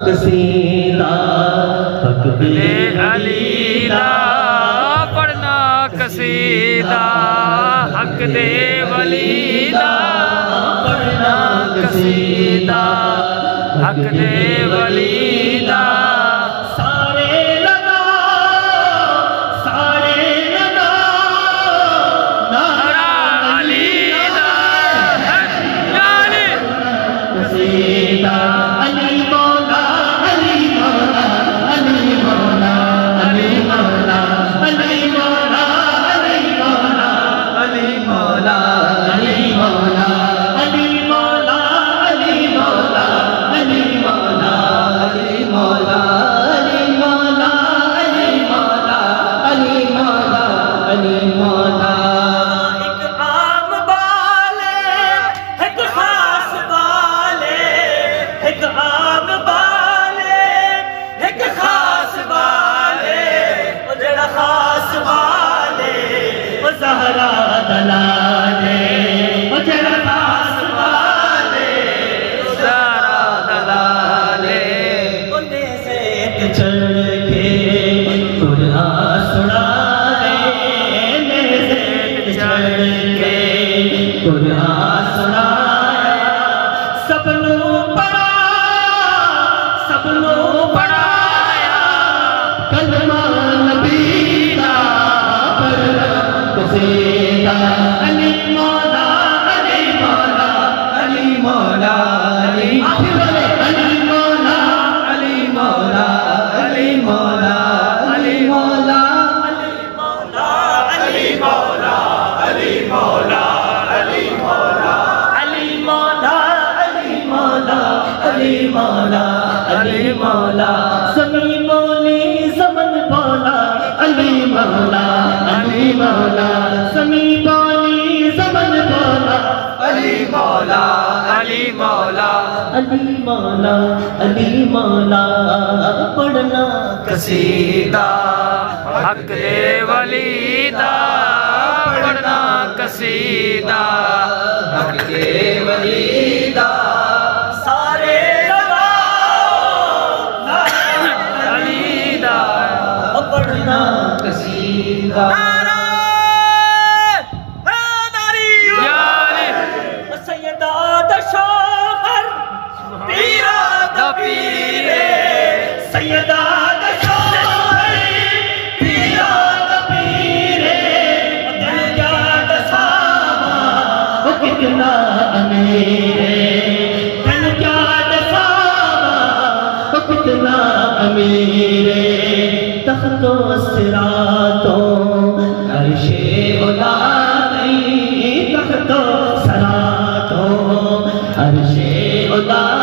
قصیدہ حق دے علی دا پڑھنا قصیدہ حق دے ولی دا پڑھنا قصیدہ حق دے ولی دا سارے لگا نعرہ علی دا علی قصیدہ علی مولا علی مولا علی مولا علی مولا علی مولا علی مولا علی مولا علی مولا علی مولا علی مولا علی مولا علی مولا علی مولا علی مولا علی مولا علی مولا ایک عام والے ایک خاص والے ایک عام والے ایک خاص والے وہ جڑا خاص والے وہ زہرا دلالے وہ جڑا خاص والے وہ زہرا دلالے انہیں سے چڑھ کے قرآن سنا چڑھ کے قرآن سنا سب نو پڑھایا کلمہ نبی دا پڑھنا قصیدہ علی مولا علی مولا علی مولا علی علی مولا علی مولا علی مولا علی مولا علی مولا علی مولا علی مولا علی مولا علی مولا علی مولا علی مولا سمی بولی زمن بولا علی مولا علی مولا سمی بولی زمن بولا علی مولا علی مولا علی مولا علی مولا پڑھنا قصیدہ حق دے ولی دا پڑھنا قصیدہ حق دے ولی دا سارے علی دا پڑھنا قصیدہ یا علی سیدہ دشوہر پیرا دا پیرے سیدہ دشوہر پیرا دا پیرے دل کیا دساما وہ کتنا امیر ہے دل کیا دساما وہ کتنا امیر ہے تخت و صراطوں عرش اولا نہیں تخت و صراطوں عرش اولا